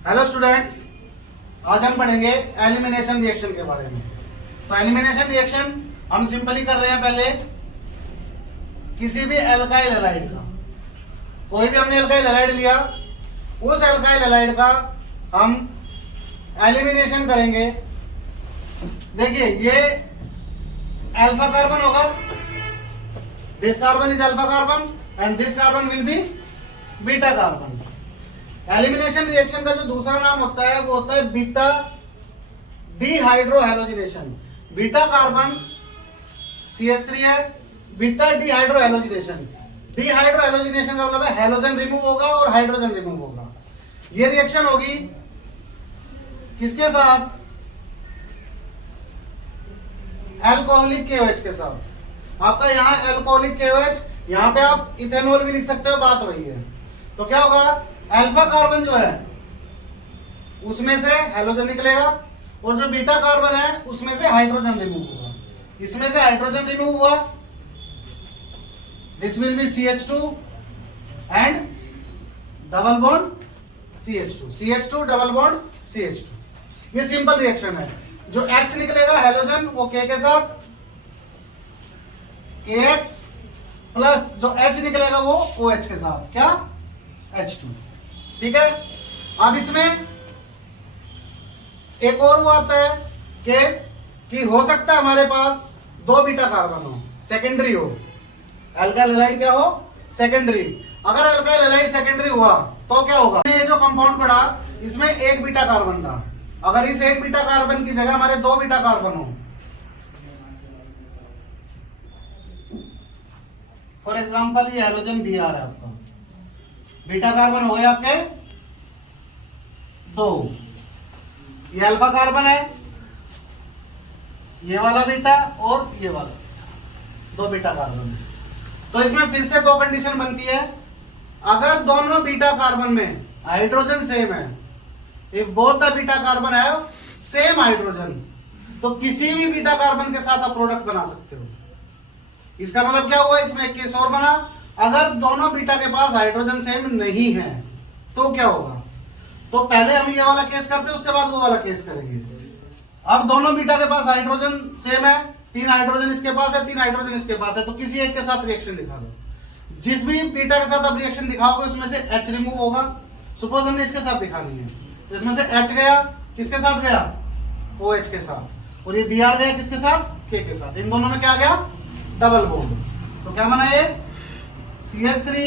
Hello students, आज हम पढ़ेंगे एलिमिनेशन रिएक्शन के बारे में। तो एलिमिनेशन रिएक्शन हम सिंपली कर रहे हैं। पहले किसी भी एल्काइल हैलाइड का, कोई भी हमने एल्काइल हैलाइड लिया, उस एल्काइल हैलाइड का हम एलिमिनेशन करेंगे। देखिए ये अल्फा कार्बन होगा, this carbon is alpha carbon and this carbon will be beta carbon. Elimination reaction का जो दूसरा नाम होता है वो होता है बीटा डिहाइड्रोहैलोजिनेशन। बीटा कार्बन CH3 है, बीटा डिहाइड्रोहैलोजिनेशन। डिहाइड्रोहैलोजिनेशन का मतलब है हैलोजन रिमूव होगा और हाइड्रोजन रिमूव होगा। ये रिएक्शन होगी किसके साथ? अल्कोहलिक KOH के साथ। आपका यहाँ अल्कोहलिक KOH, यहाँ पे आप इथेनॉल भी लिख सकते हो, बात वही है। तो क्या होगा? अल्फा कार्बन जो है उसमें से हैलोजन निकलेगा और जो बीटा कार्बन है उसमें से हाइड्रोजन रिमूव होगा। इसमें से हाइड्रोजन रिमूव हुआ, this will be CH2 and double bond CH2, CH2 double bond CH2। ये सिंपल रिएक्शन है। जो X निकलेगा हैलोजन वो K के साथ, KX प्लस जो H निकलेगा वो OH के साथ, क्या? H2। ठीक है। अब इसमें एक और वो आता है केस कि हो सकता है हमारे पास दो बीटा कार्बन हो, सेकेंडरी हो। अल्काइल हैलाइड क्या हो? सेकेंडरी। अगर अल्काइल हैलाइड सेकेंडरी हुआ तो क्या होगा? ये जो कंपाउंड पड़ा इसमें एक बीटा कार्बन था, अगर इस एक बीटा कार्बन की जगह हमारे दो बीटा कार्बन हो, फॉर एग्जांपल ये हैलोजन Br है आपका, बीटा कार्बन हो गए आपके दो, ये अल्फा कार्बन है, ये वाला बीटा और ये वाला, दो बीटा कार्बन है। तो इसमें फिर से दो कंडीशन बनती है। अगर दोनों बीटा कार्बन में हाइड्रोजन सेम है, if both the beta carbon have same hydrogen, तो किसी भी बीटा कार्बन के साथ आप प्रोडक्ट बना सकते हो। इसका मतलब क्या हुआ? इसमें एक केस और बना, अगर दोनों बीटा के पास हाइड्रोजन सेम नहीं है तो क्या होगा? तो पहले हम ये वाला केस करते हैं, उसके बाद वो वाला केस करेंगे। अब दोनों बीटा के पास हाइड्रोजन सेम है, 3 हाइड्रोजन इसके पास है, 3 हाइड्रोजन इसके पास है, तो किसी एक के साथ रिएक्शन दिखा दो। जिस भी बीटा के साथ आप रिएक्शन दिखाओगे उसमें से H रिमूव होगा। सपोज हमने इसके साथ दिखानी है, तो इसमें से H गया, किसके साथ गया? OH के साथ। और ये Br गया किसके साथ? K के साथ। इन दोनों में क्या गया? Double bond. तो क्या बना ये? CH3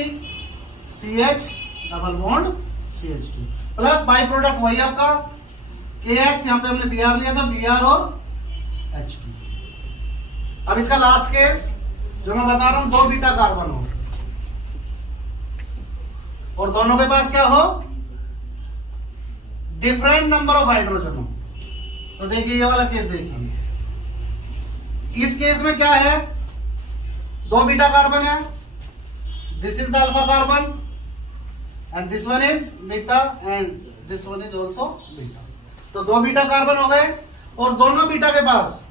CH double bond CH2 plus by product वही आपका KX, यहां पे हमने Br लिया था, Br और H2। अब इसका लास्ट केस जो मैं बता रहा हूं, दो बीटा कार्बन हो और दोनों के पास क्या हो? डिफरेंट नंबर ऑफ हाइड्रोजन हो। तो देखिए ये वाला केस देखिए, इस केस में क्या है? दो बीटा कार्बन है, this is the alpha carbon and this one is beta and this one is also beta. तो दो बीटा कार्बन हो गए और दोनों बीटा के पास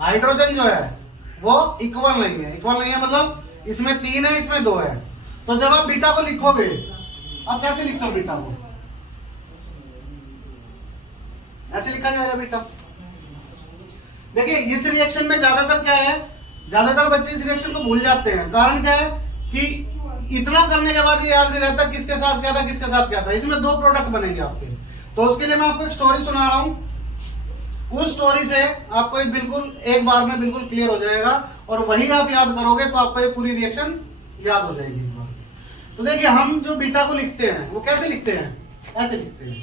हाइड्रोजन जो है वो इक्वल नहीं है। इक्वल नहीं है मतलब इसमें 3 है, इसमें 2 है। तो जब आप बीटा को लिखोगे, आप कैसे लिखते हो बीटा को? ऐसे लिखा जाएगा बीटा। देखिए इस रिएक्शन में ज्यादातर क्या है, ज्यादातर बच्चे इस रिएक्शन को भूल जाते हैं। कारण क्या है कि इतना करने के बाद ये याद नहीं रहता किसके साथ क्या था, किसके साथ क्या था। इसमें दो प्रोडक्ट बनेंगे आपके। तो उसके लिए मैं आपको एक स्टोरी सुना रहा हूं, उस स्टोरी से आपको एक बार में बिल्कुल क्लियर हो जाएगा और वही आप याद करोगे तो आपको ये पूरी रिएक्शन याद हो जाएगी। तो देखिए हम जो बीटा को लिखते हैं वो कैसे लिखते हैं? ऐसे लिखते हैं।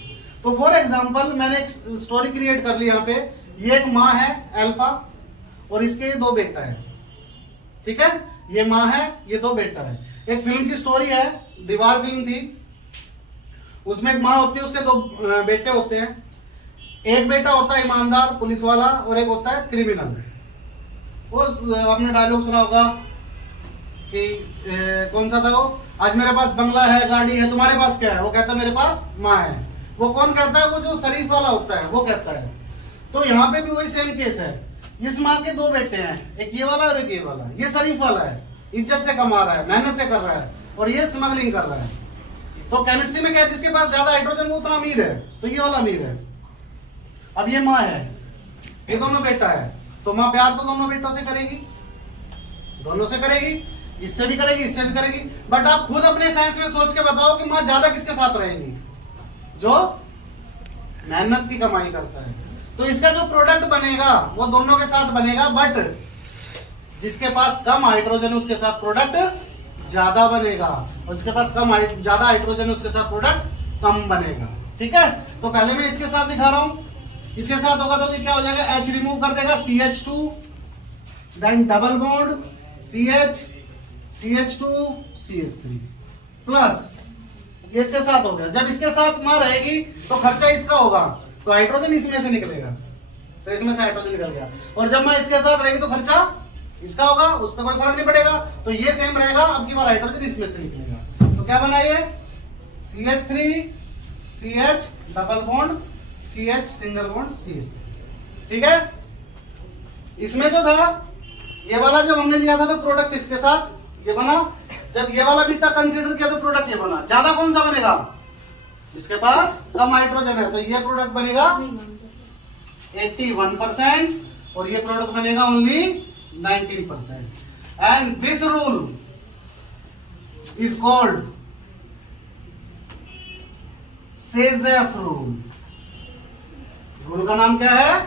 तो फॉर एग्जाम्पल मैंने एक स्टोरी क्रिएट कर ली यहाँ पे। ये एक माँ है अल्फा और इसके ये दो बेटा है, ठीक है? ये माँ है, ये दो बेटा है। एक फिल्म की स्टोरी है, दीवार फिल्म थी, उसमें एक माँ होती है, उसके दो बेटे होते हैं। एक बेटा होता है ईमानदार पुलिस वाला और एक होता है क्रिमिनल। वो आपने डायलॉग सुना होगा कि कौन सा था वो? आज मेरे पास बंगला है, गाड़ी है, तुम्हारे पास क्या है? वो कहता है मेरे पास माँ है। वो कौन कहता है? वो जो शरीफ वाला होता है वो कहता है। तो यहाँ पे भी वही सेम केस है। इस माँ के दो बेटे हैं, एक ये वाला और एक ये वाला। ये शरीफ वाला है, इज्जत से कमा रहा है, मेहनत से कर रहा है, और ये स्मगलिंग कर रहा है। तो केमिस्ट्री में क्या है, जिसके पास ज्यादा हाइड्रोजन वो उतना अमीर है, तो ये वाला अमीर है। अब ये माँ है, ये दोनों बेटा है, तो माँ प्यार तो दोनों बेटों से करेगी, दोनों से करेगी, इससे भी करेगी, इससे भी करेगी। बट आप खुद अपने साइंस में सोच के बताओ कि माँ ज्यादा किसके साथ रहेगी, जो मेहनत की कमाई करता है। तो इसका जो प्रोडक्ट बनेगा वो दोनों के साथ बनेगा, बट जिसके पास कम हाइड्रोजन उसके साथ प्रोडक्ट ज्यादा बनेगा, और जिसके पास ज्यादा हाइड्रोजन उसके साथ प्रोडक्ट कम बनेगा। ठीक है, तो पहले मैं इसके साथ दिखा रहा हूं, इसके साथ होगा तो क्या हो जाएगा, H रिमूव कर देगा, CH2, then double bond CH, CH2, CH3 plus ये इसके साथ हो गया। जब इसके साथ मां रहेगी तो खर्चा इसका होगा, तो हाइड्रोजन इसमें से निकलेगा, तो इसमें से हाइड्रोजन निकल गया। और जब मां इसके साथ रहेगी तो खर्चा इसका होगा, उस पर कोई फर्क नहीं पड़ेगा, तो ये सेम रहेगा। अब की बार हाइड्रोजन इसमें से निकलेगा, तो क्या बना ये CH3, CH double bond CH single bond CH3। ठीक है, इसमें जो था ये वाला जब हमने लिया था तो प्रोडक्ट इसके साथ ये बना, जब ये वाला बीटा कंसीडर किया तो प्रोडक्ट ये बना। ज्यादा कौन सा बनेगा, जिसके पास कम हाइड्रोजन है, तो ये प्रोडक्ट बनेगा 81% और ये प्रोडक्ट बनेगा only 19%। And this rule is called सेजेफ रूल। रूल का नाम क्या है,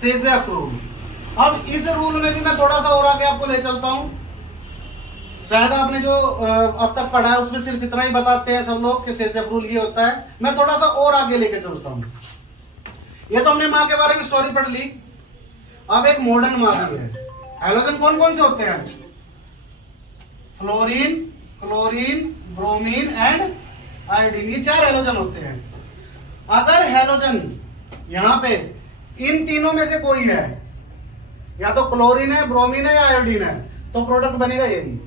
सेजेफ रूल। अब इस रूल में भी मैं थोड़ा सा और आगे आपको ले चलता हूं। शायद आपने जो अब तक पढ़ा है उसमें सिर्फ इतना ही बताते हैं सब लोग कि सेजेफ रूल ये होता है, मैं थोड़ा सा और आगे लेके चलता हूं। ये तो हमने माँ के बारे में स्टोरी पढ़ ली, अब एक मॉडर्न माँ भी है। हैलोजन कौन कौन से होते हैं, fluorine, chlorine, bromine and iodine, ये 4 हैलोजन होते हैं। अगर हैलोजन यहां पे इन तीनों में से कोई है, या तो क्लोरीन है, ब्रोमीन है या आयोडीन है, तो प्रोडक्ट बनेगा यही।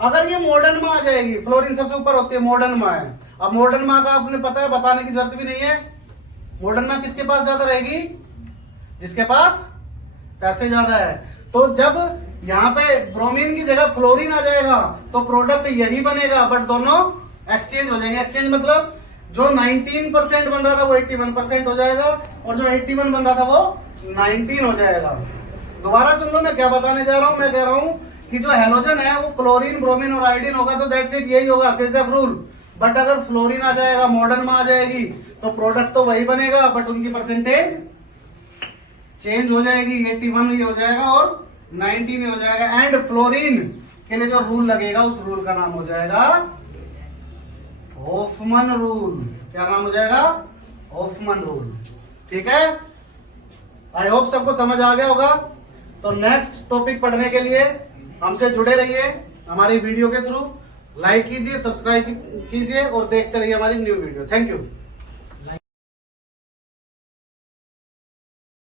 अगर ये मॉडर्न माँ आ जाएगी, फ्लोरीन सबसे ऊपर होती है, मॉडर्न माँ है। अब मॉडर्न माँ का आपने पता है, बताने की जरूरत भी नहीं है। मॉडर्न माँ किसके पास ज्यादा रहेगी, जिसके पास पैसे ज्यादा है। तो जब यहाँ पे ब्रोमीन की जगह फ्लोरीन आ जाएगा तो प्रोडक्ट यही बनेगा, बट दोनों एक्सचेंज हो जाएंगे। एक्सचेंज मतलब जो 19% बन रहा था वो 81% हो जाएगा, और जो 81 बन रहा था वो 19 हो जाएगा। दोबारा सुन लो मैं क्या बताने जा रहा हूं। मैं कह रहा हूं कि जो हैलोजन है वो क्लोरीन, ब्रोमीन और आयोडीन होगा, तो दैट्स इट, यही होगा, सेजेफ रूल। बट अगर फ्लोरीन आ जाएगा, मॉडर्न में आ जाएगी, तो प्रोडक्ट तो वही बनेगा, बट उनकी परसेंटेज चेंज हो जाएगी, 81 ही हो जाएगा और 19 ही हो जाएगा। एंड फ्लोरीन के लिए जो रूल लगेगा उस रूल का नाम हो जाएगा होफमन रूल। क्या नाम हो जाएगा, होफमन रूल। ठीक है, आई होप सबको समझ आ गया होगा। तो नेक्स्ट टॉपिक पढ़ने के लिए हमसे जुड़े रहिए, हमारी वीडियो के थ्रू लाइक कीजिए, सब्सक्राइब कीजिए और देखते रहिए हमारी न्यू वीडियो। Thank you.